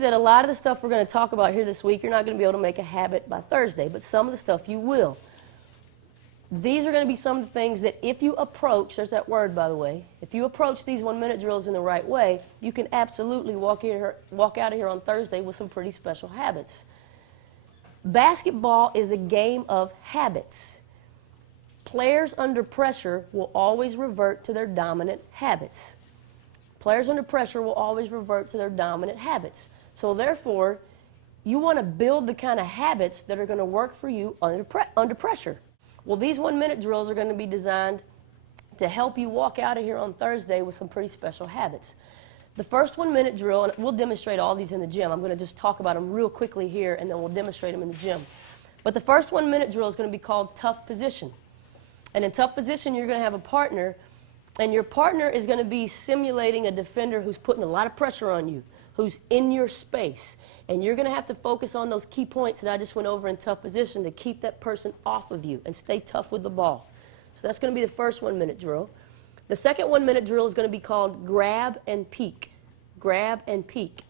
That a lot of the stuff we're going to talk about here this week, you're not going to be able to make a habit by Thursday, but some of the stuff you will. These are going to be some of the things that if you approach, there's that word by the way, if you approach these 1-minute drills in the right way, you can absolutely walk out of here on Thursday with some pretty special habits. Basketball is a game of habits. Players under pressure will always revert to their dominant habits. Players under pressure will always revert to their dominant habits. So therefore, you want to build the kind of habits that are going to work for you under pressure. Well, these 1-minute drills are going to be designed to help you walk out of here on Thursday with some pretty special habits. The first 1-minute drill, and we'll demonstrate all these in the gym. I'm going to just talk about them real quickly here, and then we'll demonstrate them in the gym. But the first 1-minute drill is going to be called tough position. And in tough position, you're going to have a partner, and your partner is going to be simulating a defender who's putting a lot of pressure on you, who's in your space. And you're going to have to focus on those key points that I just went over in tough position to keep that person off of you and stay tough with the ball. So that's going to be the first 1-minute drill. The second 1-minute drill is going to be called grab and peek. Grab and peek.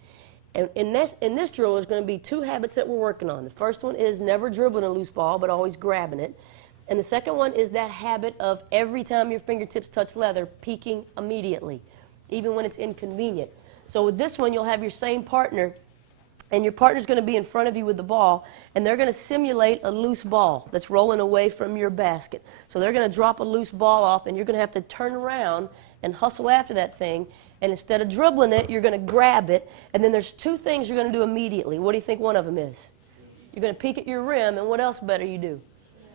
And in this drill, there's going to be 2 habits that we're working on. The first one is never dribbling a loose ball, but always grabbing it. And the second one is that habit of every time your fingertips touch leather, peeking immediately, even when it's inconvenient. So with this one, you'll have your same partner, and your partner's going to be in front of you with the ball, and they're going to simulate a loose ball that's rolling away from your basket. So they're going to drop a loose ball off, and you're going to have to turn around and hustle after that thing. And instead of dribbling it, you're going to grab it. And then there's 2 things you're going to do immediately. What do you think one of them is? You're going to peek at your rim, and what else better you do?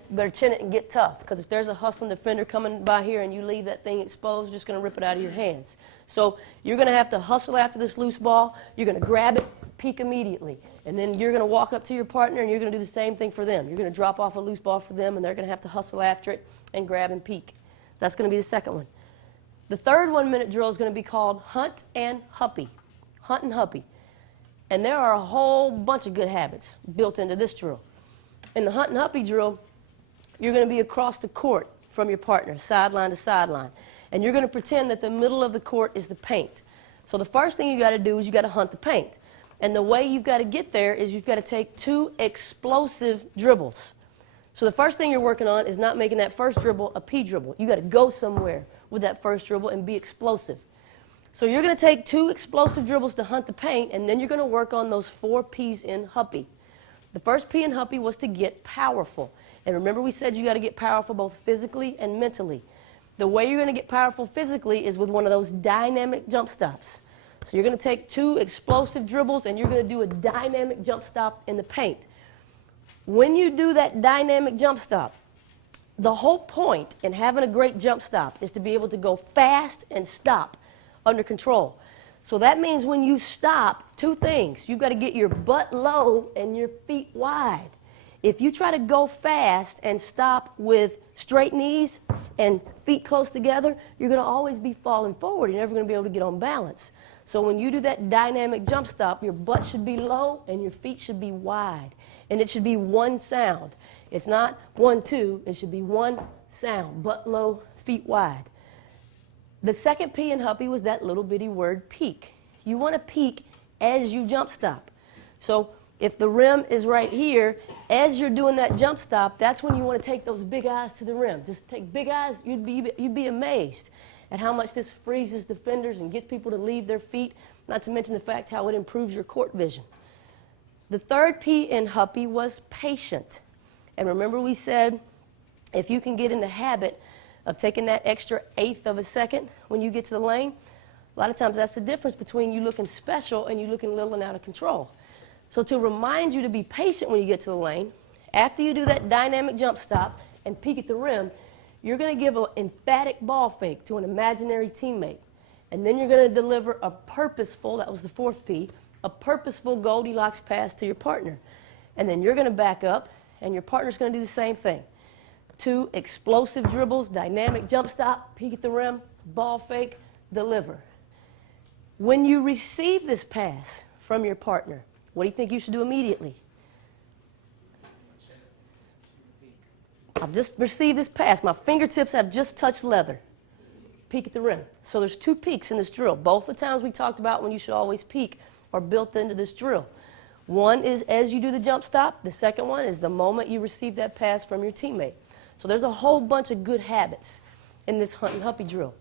You better chin it and get tough, because if there's a hustling defender coming by here and you leave that thing exposed, you're just going to rip it out of your hands. So you're going to have to hustle after this loose ball. You're going to grab it, peek immediately. And then you're going to walk up to your partner and you're going to do the same thing for them. You're going to drop off a loose ball for them, and they're going to have to hustle after it and grab and peek. That's going to be the second one. The third 1-minute drill is going to be called hunt and huppy. Hunt and huppy. And there are a whole bunch of good habits built into this drill. In the hunt and huppy drill, you're going to be across the court from your partner, sideline to sideline. And you're going to pretend that the middle of the court is the paint. So the first thing you got to do is you got to hunt the paint. And the way you've got to get there is you've got to take 2 explosive dribbles. So the first thing you're working on is not making that first dribble a P dribble. You got to go somewhere with that first dribble and be explosive. So you're going to take 2 explosive dribbles to hunt the paint, and then you're going to work on those 4 P's in huppy. The first P in huppy was to get powerful. And remember, we said you got to get powerful both physically and mentally. The way you're going to get powerful physically is with one of those dynamic jump stops. So you're going to take 2 explosive dribbles and you're going to do a dynamic jump stop in the paint. When you do that dynamic jump stop, the whole point in having a great jump stop is to be able to go fast and stop under control. So that means when you stop, 2 things. You've got to get your butt low and your feet wide. If you try to go fast and stop with straight knees and feet close together, you're going to always be falling forward. You're never going to be able to get on balance. So when you do that dynamic jump stop, your butt should be low and your feet should be wide. And it should be one sound. It's not 1, 2. It should be one sound, butt low, feet wide. The second P in huppy was that little bitty word peek. You want to peek as you jump stop. So if the rim is right here, as you're doing that jump stop, that's when you want to take those big eyes to the rim. Just take big eyes. You'd be amazed at how much this freezes defenders and gets people to leave their feet, not to mention the fact how it improves your court vision. The third P in huppy was patient. And remember we said if you can get in the habit of taking that extra 1/8 of a second when you get to the lane, a lot of times that's the difference between you looking special and you looking little and out of control. So to remind you to be patient when you get to the lane, after you do that dynamic jump stop and peek at the rim, you're going to give an emphatic ball fake to an imaginary teammate. And then you're going to deliver a purposeful, that was the 4th P, a purposeful Goldilocks pass to your partner. And then you're going to back up, and your partner's going to do the same thing. 2 explosive dribbles, dynamic jump stop, peek at the rim, ball fake, deliver. When you receive this pass from your partner, what do you think you should do immediately? I've just received this pass. My fingertips have just touched leather. peek at the rim. So there's 2 peeks in this drill. Both the times we talked about when you should always peek are built into this drill. One is as you do the jump stop. The second one is the moment you receive that pass from your teammate. So there's a whole bunch of good habits in this hunt and humpy drill.